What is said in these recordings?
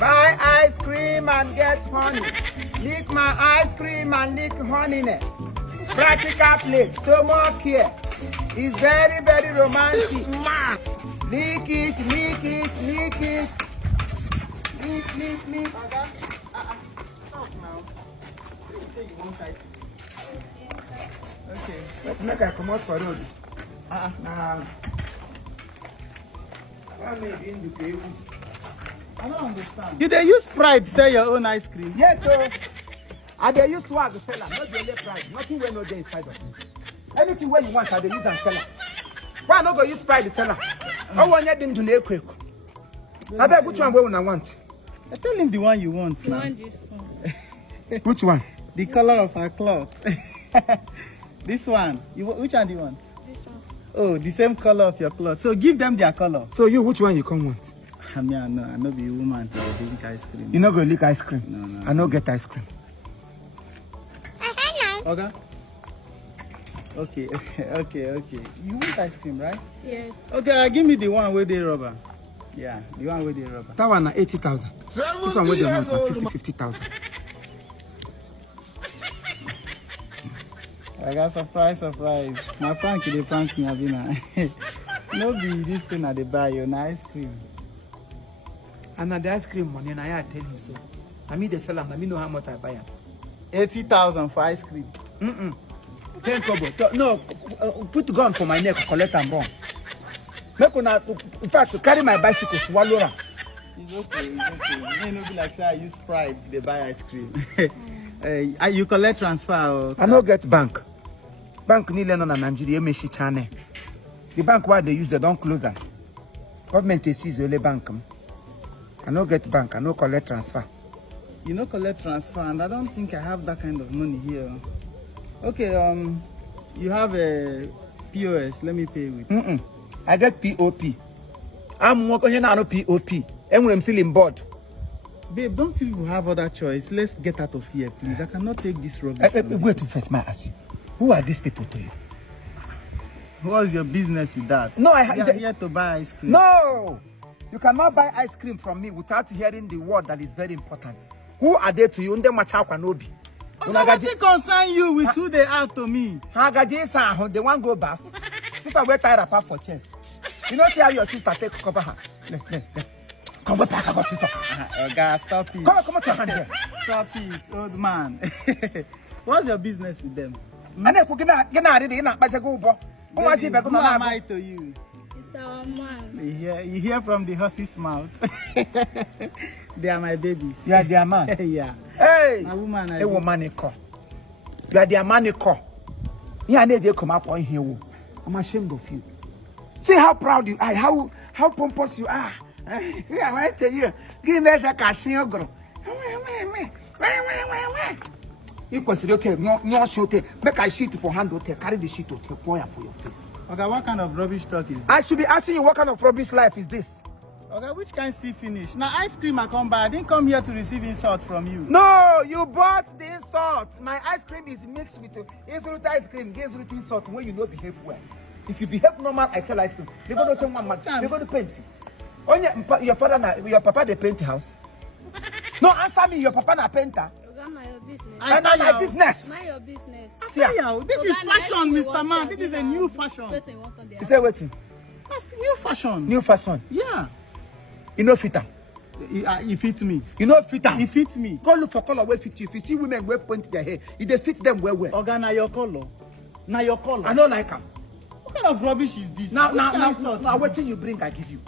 Buy ice cream and get honey. Lick my ice cream and lick honeyness. Practical plate, stomach care. It's very, very romantic. Lick it, lick it, lick it. Lick, lick, lick. Stop now. You say you want ice cream. Okay. Let's make a come out for road. Now. I don't understand. You they use pride to sell your own ice cream? Yes, sir. And they use swag to sell them, not the pride. Nothing where no day inside of it. Anything where you want, they use and sell them. Why not go use pride to sell them? I want them to make quick. I bet which one I want. I tell him the one you want. You want this one? Which one? The color of our cloth. This one. Which one do you want? This one. Oh, the same color of your cloth. So give them their color. So you, which one you come want? I mean, I know be a woman to drink ice cream. You not go lick ice cream? No. I not get ice cream. Okay. Okay. You want ice cream, right? Yes. Okay, give me the one with the rubber. Yeah, the one with the rubber. That one na 80,000. This one with the one na 50,000. I got surprise. My prank, they prank me, Abina. No be this thing that they buy you, ice cream. And now the ice cream money, and I tell you so. I mean the seller, I mean know how much I buy it. 80,000 for ice cream. 10 kobo. No, put gun for my neck, collect and run. Make una, in fact, to carry my bicycle, swallow her. It's okay. It may not be like say I use pride, they buy ice cream. You collect transfer or... I no get bank. Bank ni learn on Nigeria, Meshi channel. The bank where they use, they don't close them. Government sees the only bank. I no get bank, I no collect transfer. You no collect transfer, and I don't think I have that kind of money here. Okay, you have a POS, let me pay with. I get POP. I'm working on POP. And I'm still in board. Babe, don't you have other choice? Let's get out of here, please. I cannot take this rubbish. Wait to first, my ass. Who are these people to you? What's your business with that? No, I'm here to buy ice cream. No! You cannot buy ice cream from me without hearing the word that is very important. Who are they to you? Nde machakwa nobi. What concern you with who they are to me? They want go bath. This is where tie apart for chest. You know see how your sister take cover her. Come back, sister. Okay, stop it. Come on, your hand here. Stop it, old man. What's your business with them? And then who am I to you? It's our man. You hear from the horse's mouth. They are my babies. You are their man. Yeah. Hey, a woman. You are their man. You are they come up on here. I'm ashamed of you. See how proud you are, how pompous you are. I tell you, give me a casino girl. You consider okay, no shoot, make I sheet for hand, carry the sheet to pour for your face. Okay, what kind of rubbish talk is this? I should be asking you what kind of rubbish life is this? Okay, which kind see finish? Now ice cream I come by. I didn't come here to receive insult from you. No, you bought the insult. My ice cream is mixed with insult ice cream, gives with insult when you don't behave well. If you behave normal, I sell ice cream. They go to turn one man. They go to paint. On your father, your papa, they paint house. No, answer me. Your papa na painter. Your business. I know my business. Mind your business. See, this is fashion, Mr. Man. This is a new fashion. You say what? New fashion. New fashion. Yeah. You know fitter. It fit me. You know fitter. It fits me. Go look for color where fit you. If you see women wear point their hair, if they fit them well. Oga, na your color. Na your color. I don't like them. What kind of rubbish is this? Now, what thing you bring, I give you.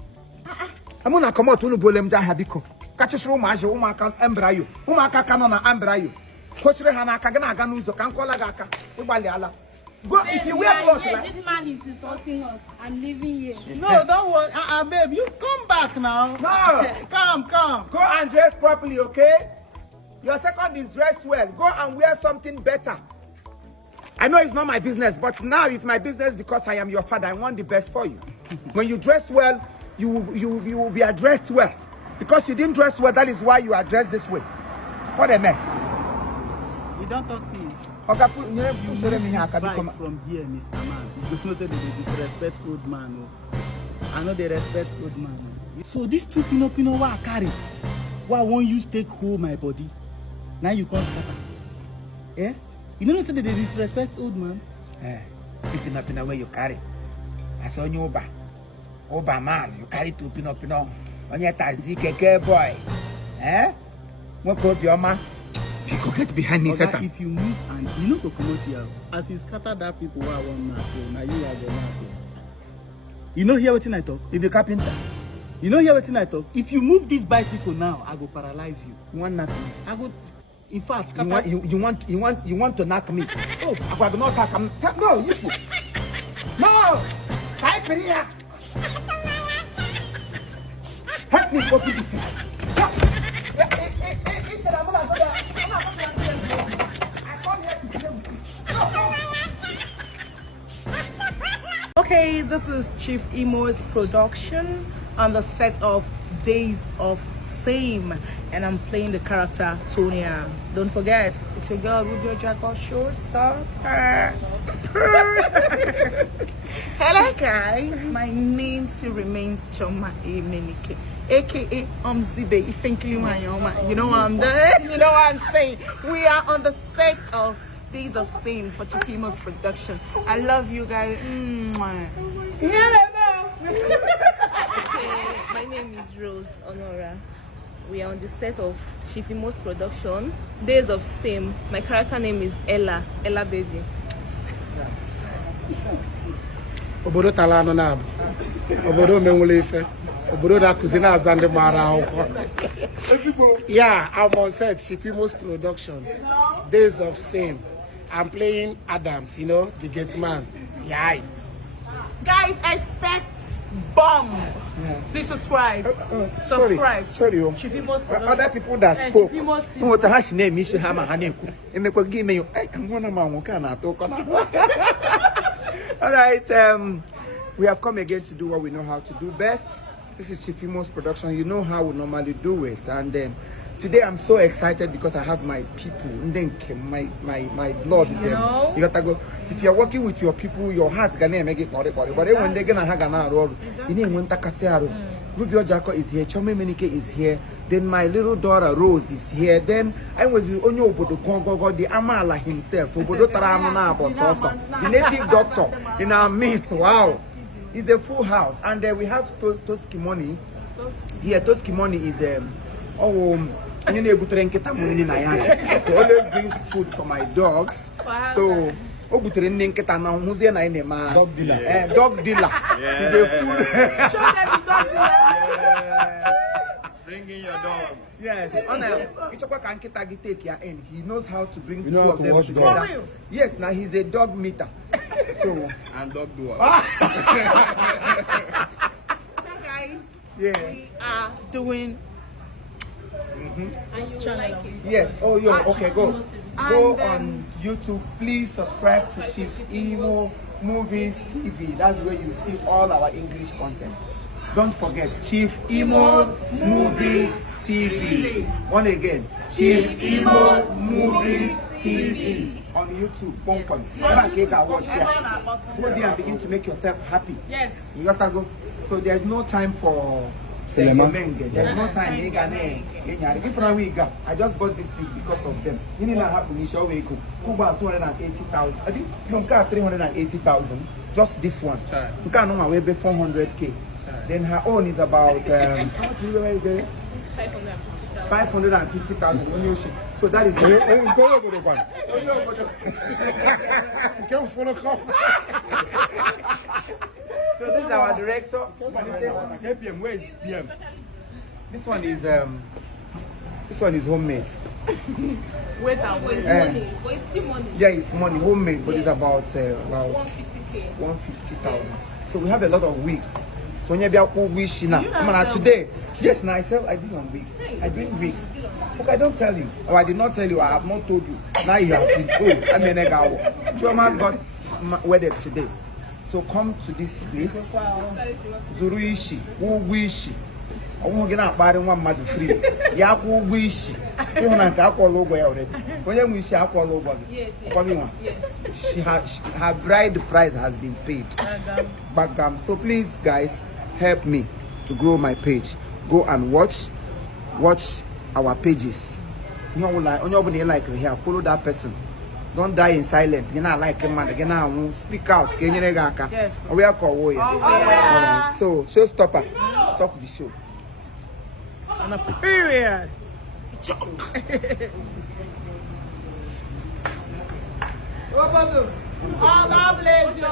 I'm gonna come out to bolem jahabiko. Catch us room as your woman can embryo. Umaka canon and embryo. Coach Rehanaka Ganaganuzo can call Agaka. Go if you wear clothes. This man is insulting us. I'm leaving here. No, don't worry. Babe, you come back now. No. Come. Go and dress properly, okay? Your second is dressed well. Go and wear something better. I know it's not my business, but now it's my business because I am your father. I want the best for you. When you dress well, you will be addressed well. Because you didn't dress well, that is why you are dressed this way. What a mess. You don't talk finish. Okay, you from here, Mr. Man. You don't say they disrespect old man. I know they respect old man. So these two Pino what I carry. Why won't you take hold my body? Now you can't scatter. Eh? You know nothing that they disrespect old man? Keeping up in the way you carry. I saw you Oba man, you carry two pin up on your taxi boy. Eh? What could your man? You could get behind me, Satan. If you move and you know to come out here, as you scatter that people who are one man, so now you are the man. You know hear what I talk? You be carpenter. You know hear what I talk? If you move this bicycle now, I go paralyze you. You want nothing. I go. In fact, scatter. You want to knock me? Oh, I will not attack him. No, you. No, type in here. Help me copy this thing. Okay, this is Chief Imo's production on the set of Days of Same, and I'm playing the character Tonya. Don't forget, it's your girl Rubio Jackal Showstopper. Hello guys, my name still remains Choma Emenike, aka Zibe Ifenkilimayoma. You know what I'm doing? You know what I'm saying? We are on the set of Days of Same for Chief Imo's production. I love you guys. Okay, my name is Rose Honora. We are on the set of Chief Imo's production, Days of Same. My character name is Ella Baby. Obodo talano na abu. Obodo menwele ife. Obodo da kuzina azande mara akwụkwọ. Yeah, I'm on set Chief Imo's production, Days of Same. I'm playing Adams, you know, the gate man. Yeah. Guys, expect bomb. Please subscribe. Subscribe. Sorry. Chief Imo's production. Other people that spoke. Chief Imo's team. No, what has name issue hammer haneku. And make give me I can one man can talk on. All right, we have come again to do what we know how to do best. This is Chief Imo's production. You know how we normally do it, and today I'm so excited because I have my people, my blood in them. You gotta go. If you're working with your people, your heart gonna make it body. But then when they're gonna have an roll, you need one takasiaro. Rubio Jacko is here, Chome Menike is here, then my little daughter Rose is here, then I was the only Obodo Kongo, the Amala himself, Obodo Taramana, the native doctor in our midst. Wow, it's a full house, and we have Toskimoni. Here, Toskimoni is I always bring food for my dogs. Wow. So dog dealer. Dog dealer. He's a food. Show them the dog dealer. Bring in your dog. Yes. He knows how to bring two how of to them wash together. dog. Yes, now he's a dog meter. So And dog doer. So guys, yeah. we are doing. And you like it. Yes. Oh, yeah. Okay, go And, on YouTube. Please subscribe to Chief Imo Movies TV. That's where you see all our English content. Don't forget Chief Imo's Movies TV. One again, Chief Imo's Movies TV on YouTube. Pompon. Watch here. Go there and begin to make yourself happy. Yes. You gotta go. So there's no time for. There's no time. I just bought this week because of them. You know what happened? Kuba 280,000. I think from car 380,000. Just this one. You can't know my way 400k. Then her own is about It's 550,000. So that is So this is our director. Where is PM? This one is homemade. Wait and wait. Money. But it's still money. Yeah, it's money, homemade, but it's about 150K. 150,000. So we have a lot of wigs. So when you wish now, today, yes, now I did on wigs. I did wigs. Okay, I don't tell you. Oh, I did not tell you. I have not told you. Now you have been told. I mean, Choma got wedded today. So come to this place. Zuruishi, Uwishi. I won't get out by one mother free. Yaku wishi. You want to call over already. When you wish, I call over. Yes. Yes. Her bride price has been paid. Bagam. So please, guys, help me to grow my page. Go and watch our pages. You know, like on your body like here, follow that person. Don't die in silence. You know, like a man, again, speak out. Yes. We are called. Yeah. So, showstopper, stop the show. On a period. Oh, God bless you.